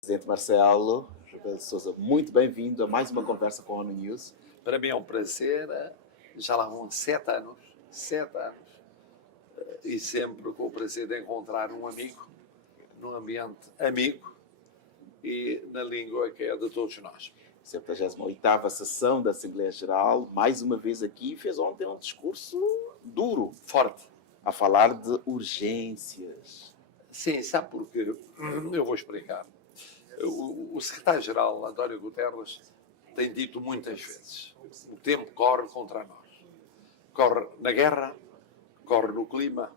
Presidente Marcelo Rebelo de Sousa, muito bem-vindo a mais uma conversa com a ONU News. Para mim é um prazer, já lá vão 7 anos, e sempre com o prazer de encontrar um amigo, num ambiente amigo e na língua que é de todos nós. 78ª sessão da Assembleia Geral, mais uma vez aqui, fez ontem um discurso duro, Forte. a falar de urgências. Sim, sabe porquê? Eu vou explicar. O secretário-geral, António Guterres, tem dito muitas vezes: o tempo corre contra nós. Corre na guerra, corre no clima,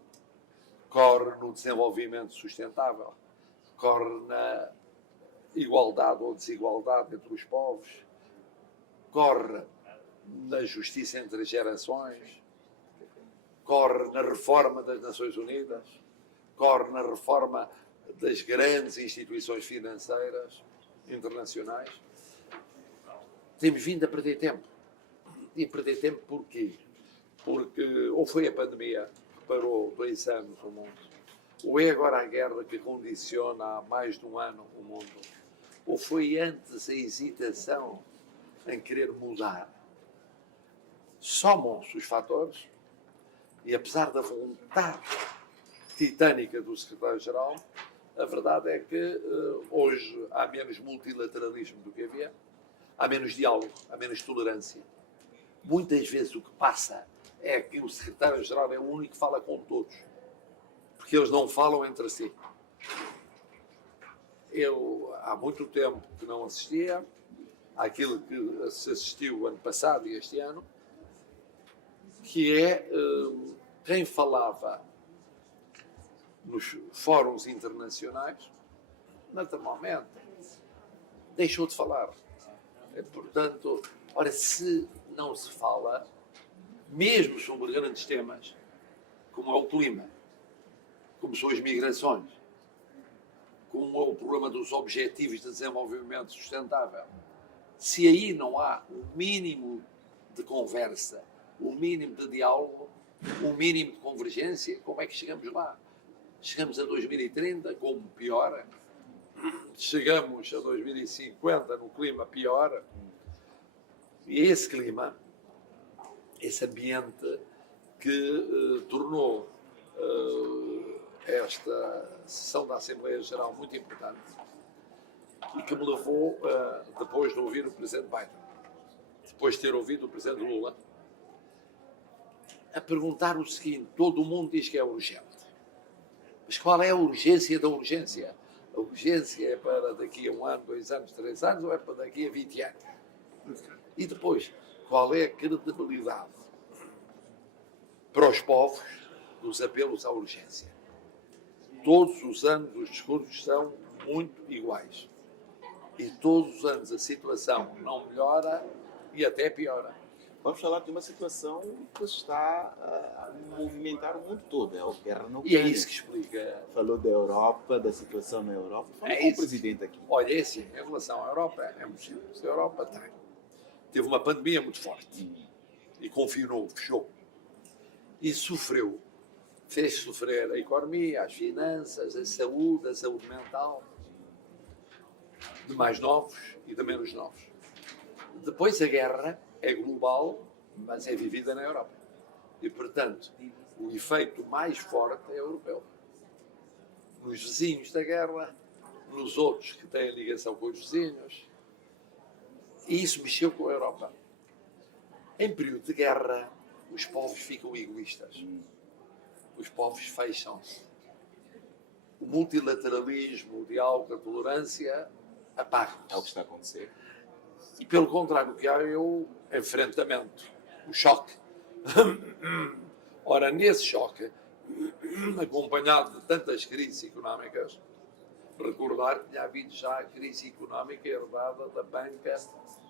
corre no desenvolvimento sustentável, corre na igualdade ou desigualdade entre os povos, corre na justiça entre as gerações, corre na reforma das Nações Unidas, corre na reforma das grandes instituições financeiras internacionais. Temos vindo a perder tempo. E perder tempo porquê? Porque ou foi a pandemia que parou 2 anos o mundo, ou é agora a guerra que condiciona há mais de um ano o mundo, ou foi antes a hesitação em querer mudar. Somam-se os fatores e, apesar da vontade titânica do secretário-geral, a verdade é que hoje há menos multilateralismo do que havia, há menos diálogo, há menos tolerância. Muitas vezes o que passa é que o secretário-geral é o único que fala com todos, porque eles não falam entre si. Eu há muito tempo que não assistia àquilo que se assistiu ano passado e este ano, que é quem falava nos fóruns internacionais, naturalmente, deixou de falar. Portanto, ora, se não se fala, mesmo sobre grandes temas, como é o clima, como são as migrações, como é o problema dos objetivos de desenvolvimento sustentável, se aí não há o mínimo de conversa, o mínimo de diálogo, o mínimo de convergência, como é que chegamos lá? Chegamos a 2030, como piora. Chegamos a 2050 no clima piora. E é esse clima, esse ambiente que tornou esta sessão da Assembleia Geral muito importante e que me levou, depois de ouvir o Presidente Biden, depois de ter ouvido o Presidente Lula, a perguntar o seguinte: todo o mundo diz que é urgente. Mas qual é a urgência da urgência? A urgência é para daqui a 1 ano, 2 anos, 3 anos, ou é para daqui a 20 anos? E depois, qual é a credibilidade para os povos dos apelos à urgência? Todos os anos os discursos são muito iguais. E todos os anos a situação não melhora e até piora. Vamos falar de uma situação que está a movimentar o mundo todo, é a guerra na E é Ucrânia. isso que explica. Falou da Europa, da situação na Europa, falou É com o isso. Presidente aqui. Olha, é assim, em relação à Europa, é muito simples. A Europa teve uma pandemia muito forte e confinou, fechou. E sofreu. Fez sofrer a economia, as finanças, a saúde mental, de mais novos e de menos novos. Depois a guerra é global, mas é vivida na Europa. E, portanto, o efeito mais forte é europeu. Nos vizinhos da guerra, nos outros que têm ligação com os vizinhos. E isso mexeu com a Europa. Em período de guerra, os povos ficam egoístas. Os povos fecham-se. O multilateralismo, o diálogo, a tolerância apagam-se. É o que está a acontecer. E, pelo contrário, o que há é o enfrentamento, o choque. Ora, nesse choque, acompanhado de tantas crises económicas, recordar que tinha havido já a crise económica herdada da banca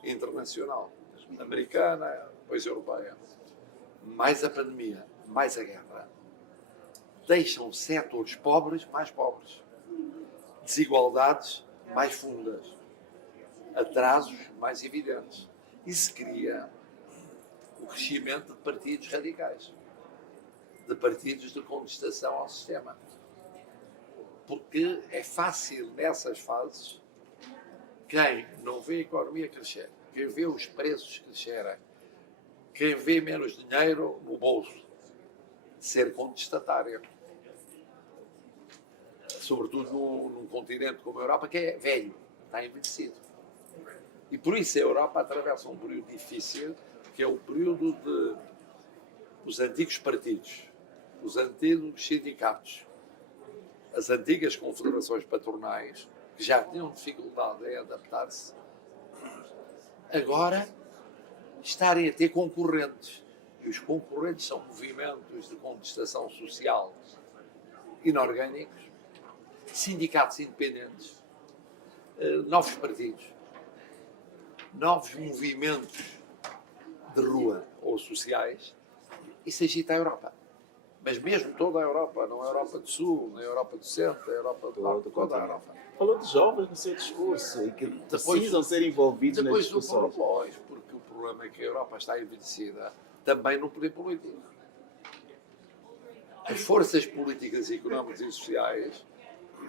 internacional, americana, depois europeia. Mais a pandemia, mais a guerra, deixam setores pobres mais pobres, desigualdades mais fundas, atrasos mais evidentes. E se cria o crescimento de partidos radicais, de partidos de contestação ao sistema. Porque é fácil, nessas fases, quem não vê a economia crescer, quem vê os preços crescerem, quem vê menos dinheiro no bolso, ser contestatário. Sobretudo num continente como a Europa, que é velho, está envelhecido. E por isso a Europa atravessa um período difícil, que é o período dos antigos partidos, os antigos sindicatos, as antigas confederações patronais, que já tinham dificuldade em adaptar-se, agora estarem a ter concorrentes. E os concorrentes são movimentos de contestação social inorgânicos, sindicatos independentes, novos partidos, novos movimentos de rua ou sociais. Isso agita a Europa. Mas mesmo toda a Europa, não a Europa do Sul, nem a Europa do Centro, a Europa do Norte, toda a Europa. Falou de jovens no seu discurso e que precisam ser envolvidos nas Depois discussões. porque o problema é que a Europa está envelhecida também no poder político. As forças políticas, económicas e sociais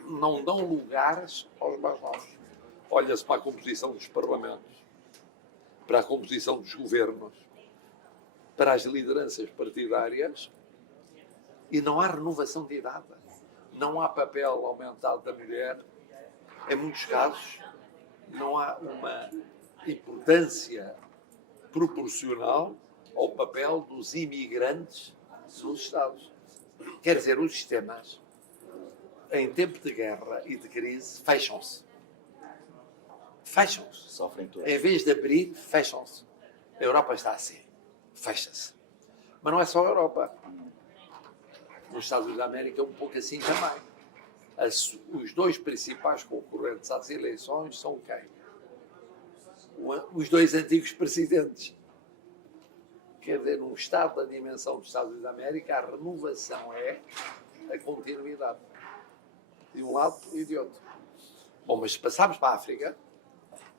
não dão lugares aos mais novos. Olha-se para a composição dos parlamentos, para a composição dos governos, para as lideranças partidárias, e não há renovação de idade. Não há papel aumentado da mulher. Em muitos casos, não há uma importância proporcional ao papel dos imigrantes nos Estados. Quer dizer, os sistemas, em tempo de guerra e de crise, fecham-se. Fecham-se. Sofrem todos. Em vez de abrir, fecham-se. A Europa está assim. Fecha-se. Mas não é só a Europa. Nos Estados Unidos da América é um pouco assim também. Os dois principais concorrentes às eleições são quem? Os dois antigos presidentes. Quer dizer, num Estado da dimensão dos Estados Unidos da América, a renovação é a continuidade. De um lado e de outro. Bom, mas se passarmos para a África,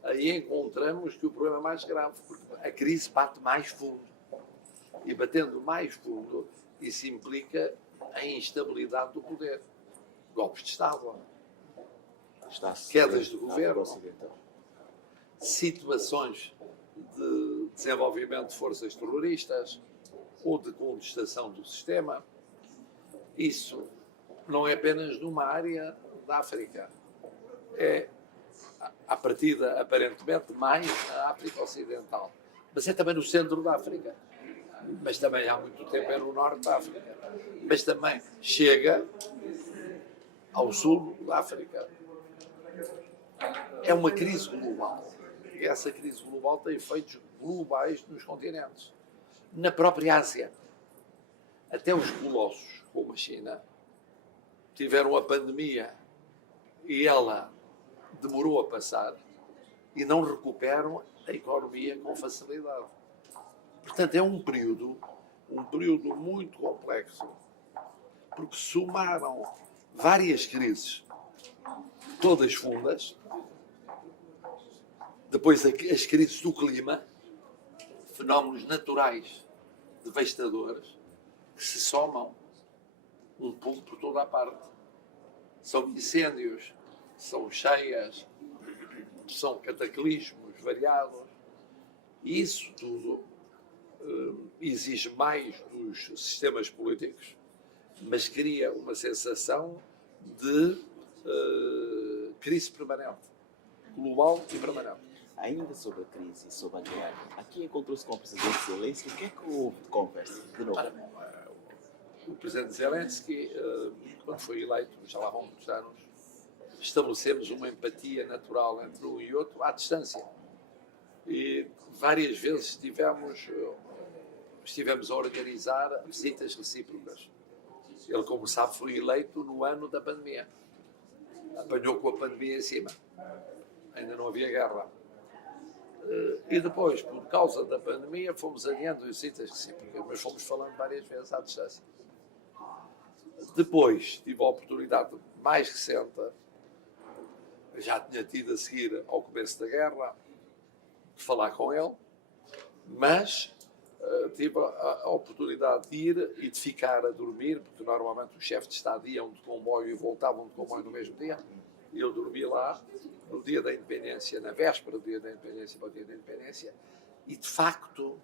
aí encontramos que o problema é mais grave, porque a crise bate mais fundo. E batendo mais fundo, isso implica a instabilidade do poder. Golpes de Estado, quedas de governo, situações de desenvolvimento de forças terroristas ou de contestação do sistema. Isso não é apenas numa área da África. É, à partida, aparentemente, mais na África Ocidental. Mas é também no centro da África. Mas também há muito tempo é no norte da África. Mas também chega ao sul da África. É uma crise global. E essa crise global tem efeitos globais nos continentes. Na própria Ásia. Até os colossos, como a China, tiveram a pandemia e ela demorou a passar e não recuperam a economia com facilidade. Portanto, é um período muito complexo, porque somaram várias crises, todas fundas, depois as crises do clima, fenómenos naturais devastadores, que se somam um pouco por toda a parte. São incêndios, são cheias, são cataclismos variados, e isso tudo exige mais dos sistemas políticos, mas cria uma sensação de crise permanente, global e permanente. Ainda sobre a crise e sobre a guerra, aqui encontrou-se com o presidente Zelensky. O que é que houve de conversa? De novo? O presidente Zelensky, quando foi eleito, já lá vão muitos anos, estabelecemos uma empatia natural entre um e outro à distância. E várias vezes estivemos a organizar visitas recíprocas. Ele, como sabe, foi eleito no ano da pandemia. Apanhou com a pandemia em cima. Ainda não havia guerra. E depois, por causa da pandemia, fomos adiando visitas recíprocas, mas fomos falando várias vezes à distância. Depois, tive a oportunidade mais recente, já tinha tido a seguir ao começo da guerra, de falar com ele, mas tive a oportunidade de ir e de ficar a dormir, porque normalmente os chefes de Estado iam de comboio e voltavam de comboio no mesmo dia, e eu dormi lá, no dia da independência, na véspera do dia da independência para o dia da independência, e de facto,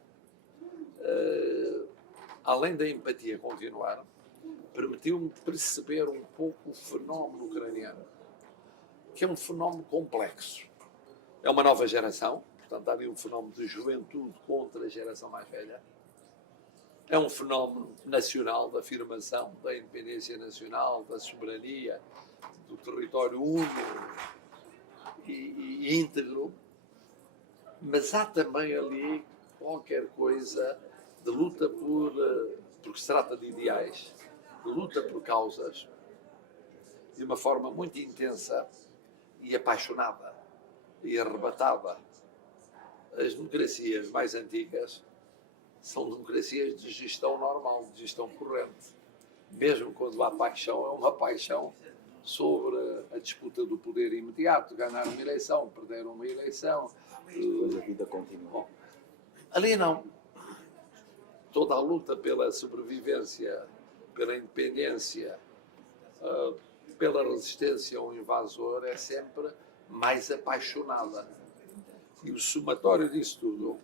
além da empatia continuar, permitiu-me perceber um pouco o fenómeno ucraniano, que é um fenómeno complexo. É uma nova geração, portanto há ali um fenómeno de juventude contra a geração mais velha. É um fenómeno nacional, da afirmação da independência nacional, da soberania, do território único e íntegro, mas há também ali qualquer coisa de luta porque se trata de ideais, de luta por causas, de uma forma muito intensa e apaixonada e arrebatada. As democracias mais antigas são democracias de gestão normal, de gestão corrente. Mesmo quando há paixão, é uma paixão sobre a disputa do poder imediato, ganhar uma eleição, perder uma eleição. Depois a vida continua. Bom, ali não. Toda a luta pela sobrevivência, pela independência, pela resistência ao invasor é sempre mais apaixonada. E o somatório disso tudo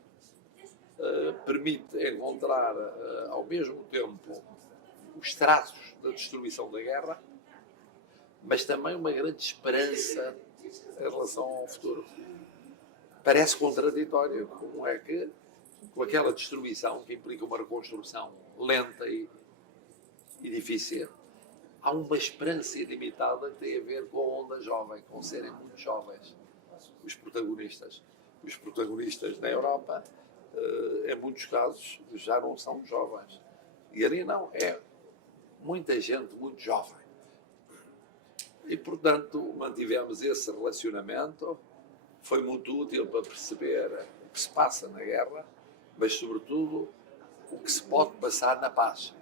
permite encontrar, ao mesmo tempo, os traços da destruição da guerra, mas também uma grande esperança em relação ao futuro. Parece contraditório como é que, com aquela destruição que implica uma reconstrução lenta e difícil, há uma esperança ilimitada que tem a ver com a onda jovem, com serem muito jovens os protagonistas. Os protagonistas na Europa, em muitos casos, já não são jovens. E ali não, é muita gente muito jovem. E, portanto, mantivemos esse relacionamento. Foi muito útil para perceber o que se passa na guerra, mas, sobretudo, o que se pode passar na paz.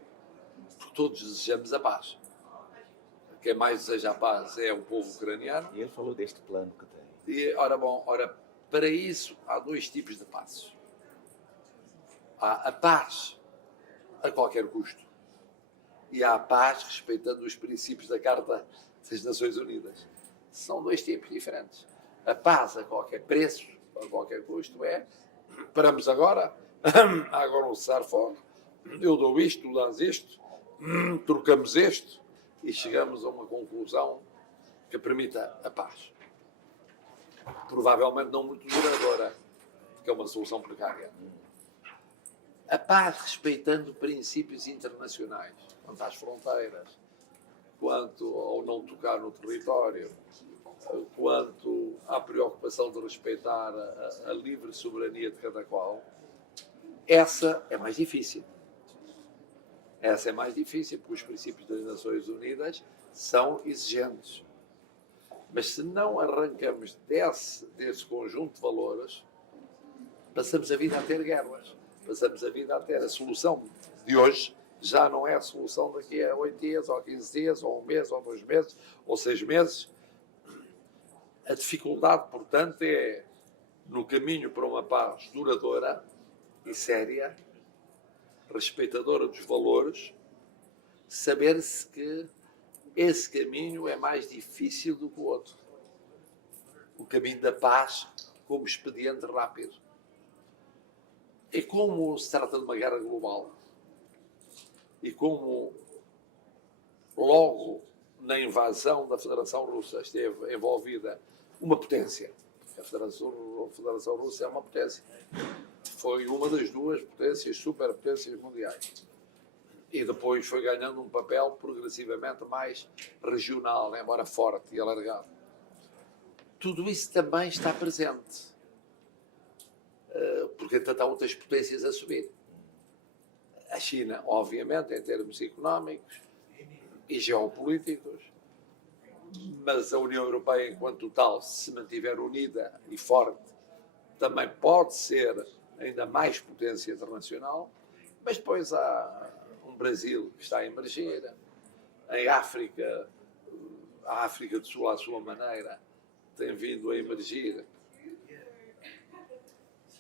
Porque todos desejamos a paz. Quem mais deseja a paz é o povo ucraniano. E ele falou deste plano que tem. E, ora, para isso há dois tipos de paz. Há a paz a qualquer custo e há a paz respeitando os princípios da Carta das Nações Unidas. São dois tipos diferentes. A paz a qualquer preço, a qualquer custo é: paramos agora, há agora um cessar-fogo, eu dou isto, tu dás isto, trocamos isto e chegamos a uma conclusão que permita a paz. Provavelmente não muito duradoura, porque é uma solução precária. A paz respeitando princípios internacionais, quanto às fronteiras, quanto ao não tocar no território, quanto à preocupação de respeitar a livre soberania de cada qual, essa é mais difícil. Essa é mais difícil porque os princípios das Nações Unidas são exigentes. Mas se não arrancamos desse conjunto de valores, passamos a vida a ter guerras. Passamos a vida a ter a solução de hoje, já não é a solução daqui a 8 dias, ou 15 dias, ou 1 mês, ou 2 meses, ou 6 meses. A dificuldade, portanto, é, no caminho para uma paz duradoura e séria, respeitadora dos valores, saber-se que esse caminho é mais difícil do que o outro. O caminho da paz como expediente rápido. E como se trata de uma guerra global, e como logo na invasão da Federação Russa esteve envolvida uma potência, a Federação Russa é uma potência, foi uma das duas potências, superpotências mundiais. E depois foi ganhando um papel progressivamente mais regional, embora forte e alargado. Tudo isso também está presente, porque entretanto há outras potências a subir. A China, obviamente, em termos económicos e geopolíticos, mas a União Europeia, enquanto tal, se mantiver unida e forte, também pode ser ainda mais potência internacional, mas depois há um Brasil que está a emergir, em África, a África do Sul, à sua maneira, tem vindo a emergir,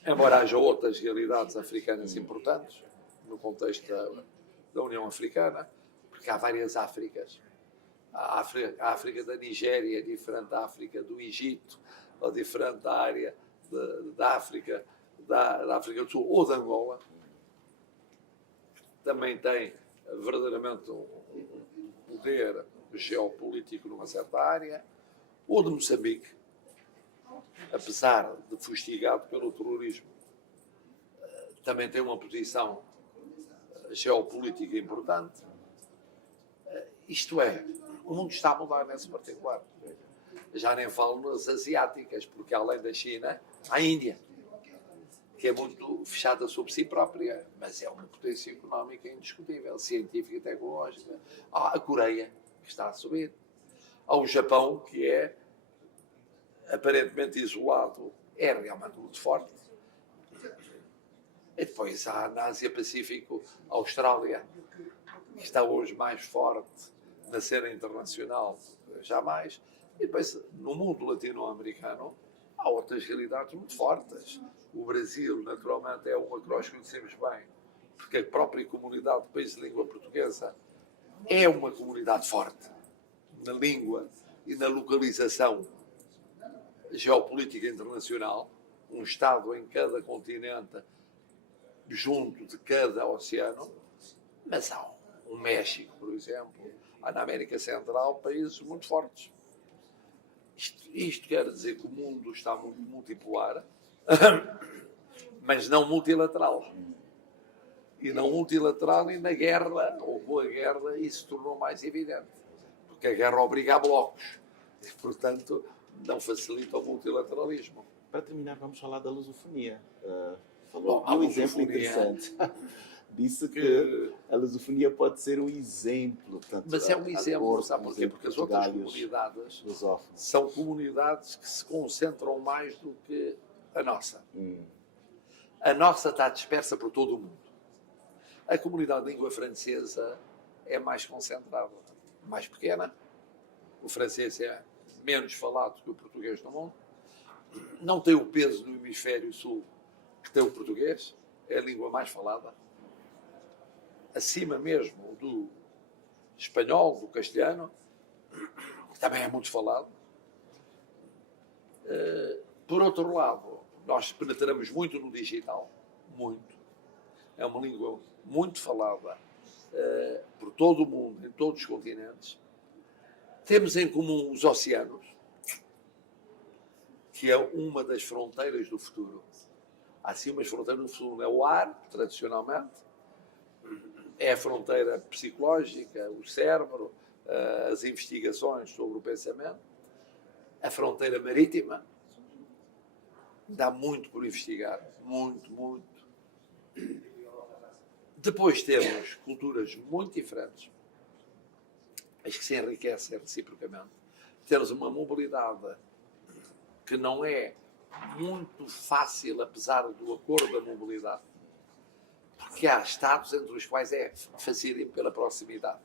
embora haja outras realidades africanas importantes, no contexto da União Africana, porque há várias Áfricas. A África da Nigéria é diferente da África do Egito, ou diferente da área da África, da África do Sul ou da Angola, também tem verdadeiramente um poder geopolítico numa certa área, ou de Moçambique, apesar de fustigado pelo terrorismo, também tem uma posição geopolítica importante. Isto é, o mundo está a mudar nesse particular. Já nem falo nas asiáticas, porque além da China, há a Índia, que é muito fechada sobre si própria, mas é uma potência económica indiscutível, científica e tecnológica. Há a Coreia, que está a subir. Há o Japão, que é aparentemente isolado, é realmente muito forte. E depois há na Ásia-Pacífico a Austrália, que está hoje mais forte na cena internacional jamais. E depois, no mundo latino-americano, há outras realidades muito fortes. O Brasil, naturalmente, é uma que nós conhecemos bem, porque a própria comunidade de países de língua portuguesa é uma comunidade forte na língua e na localização geopolítica internacional, um Estado em cada continente, junto de cada oceano, mas há um México, por exemplo, há na América Central países muito fortes. Isto quer dizer que o mundo está muito multipolar, mas não multilateral. E não multilateral, e na guerra, ou com a guerra, isso tornou mais evidente. Porque a guerra obriga a blocos. E, portanto, não facilita o multilateralismo. Para terminar, vamos falar da lusofonia. Falou Bom, um exemplo interessante. Disse que a lusofonia pode ser um exemplo. Portanto, mas é um exemplo, sabe porquê? Porque as outras comunidades são comunidades que se concentram mais do que a nossa. A nossa está dispersa por todo o mundo. A comunidade de língua francesa é mais concentrada, mais pequena. O francês é menos falado que o português no mundo. Não tem o peso no hemisfério sul que tem o português. É a língua mais falada. Acima mesmo do espanhol, do castelhano, que também é muito falado. Por outro lado, nós penetramos muito no digital, muito. É uma língua muito falada por todo o mundo, em todos os continentes. Temos em comum os oceanos, que é uma das fronteiras do futuro. Há sim umas fronteiras do futuro, é o ar, tradicionalmente, é a fronteira psicológica, o cérebro, as investigações sobre o pensamento, a fronteira marítima, dá muito por investigar, muito, muito. Depois temos culturas muito diferentes, mas que se enriquecem reciprocamente. Temos uma mobilidade que não é muito fácil, apesar do acordo da mobilidade, porque há Estados entre os quais é facílimo pela proximidade.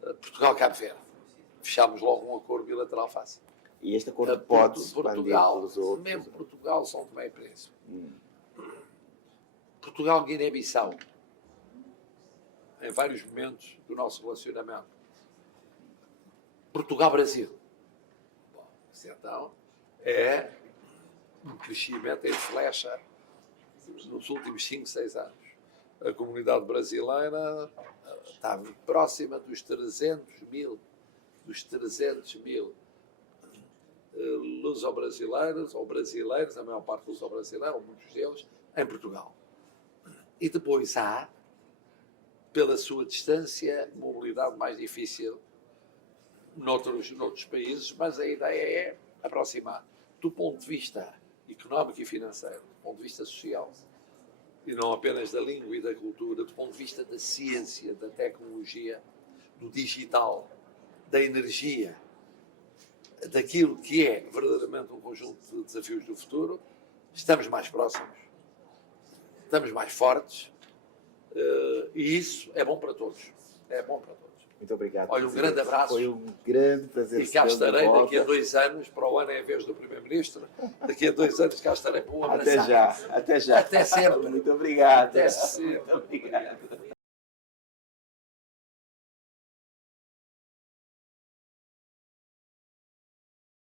Portugal, Cabo Verde. Fechámos logo um acordo bilateral fácil. E este acordo pode Portugal, pelos outros. mesmo Portugal, São Tomé e Príncipe. Portugal, Guiné-Bissau. Em vários momentos do nosso relacionamento. Portugal, Brasil. Bom, então, é um crescimento em flecha nos últimos 5, 6 anos. A comunidade brasileira está próxima dos 300 mil luso-brasileiros, ou brasileiros, a maior parte luso-brasileiros, ou muitos deles, em Portugal. E depois há, pela sua distância, mobilidade mais difícil noutros países, mas a ideia é aproximar, do ponto de vista económico e financeiro, do ponto de vista social, e não apenas da língua e da cultura, do ponto de vista da ciência, da tecnologia, do digital, da energia, daquilo que é verdadeiramente um conjunto de desafios do futuro. Estamos mais próximos, estamos mais fortes, e isso é bom para todos. É bom para todos. Muito obrigado. Olha, um grande abraço. Foi um grande prazer. E cá estarei daqui a 2 anos, para o ano é a vez do Primeiro-Ministro. Daqui a 2 anos cá estarei para o abraçar. Até já. Até já. Até sempre. Muito obrigado. Até sempre. Muito obrigado.